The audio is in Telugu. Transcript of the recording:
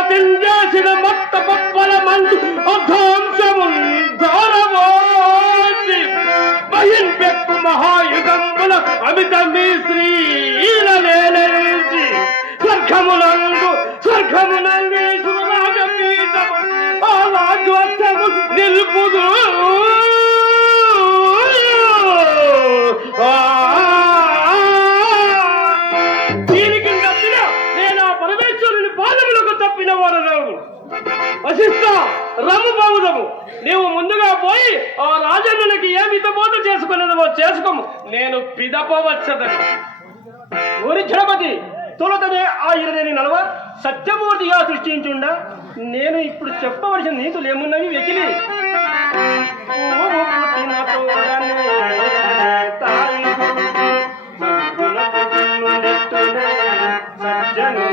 చేసిన మొట్ట పప్పల మందు అధ్వంసము ధారవోసి మహింపెక్కు మహాయుగంబుల అమిత మీ శ్రీలనేసి స్వర్గమునందు రాజపీఠము ఆ రాజ్యోత్సము నిలుపుదు. దీనికి తప్పిన నేను ఆ పరమేశ్వరుని పాదములకు తప్పిన వాడను. వశిష్ఠ రమ్ము బావుదము, నీవు ముందుగా పోయి ఆ రాజన్నునికి ఏమి ఇతబోటు చేసుకునేదమో చేసుకోము, నేను పిదపవచ్చదను. ఊరి జడపతి తొలతనే ఆ 24 సత్యమూర్తిగా సృష్టించుండా నేను ఇప్పుడు చెప్పవలసిన నీతులు ఏమున్నవి వెకిలి. సజ్జను